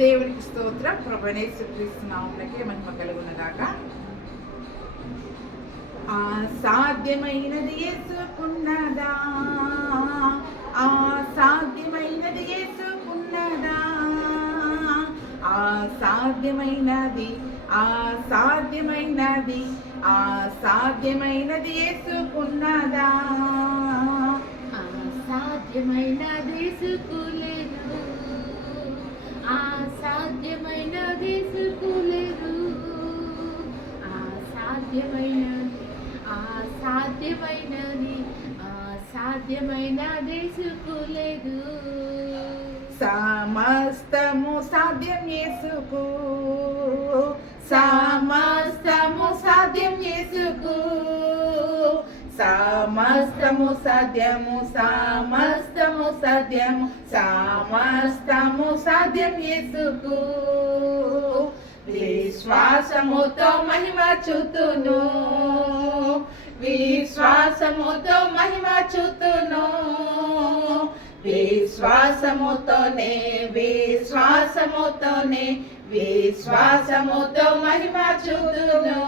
దేవునికి స్తోత్రం. ప్రభువైన యేసుక్రీస్తు నామమునకే మహిమ కలుగునుగాక. అసాధ్యమైనది యేసుకున్నదా, అసాధ్యమైనది యేసుకున్నదా, అసాధ్యమైనది అసాధ్యమైనది అసాధ్యమైనది యేసుకున్నదా, అసాధ్యమైనది యేసుకులేదు, అసాధ్యమైనది యేసుకులేదు, అసాధ్యమైనది అసాధ్యమైనది అసాధ్యమైనది యేసుకులేదు. సమస్తము సాధ్యం యేసుకు, సమస్తము సాధ్యం యేసుకు, సమస్తము సాధ్యము, సమస్తము సాధ్యము, సమస్తము సాధ్యం యేసుకు. విశ్వాసముతో మహిమ చూతును, విశ్వాసముతో మహిమ చూతును, విశ్వాసముతోనే విశ్వాసముతోనే విశ్వాసముతో మహిమ చూతును.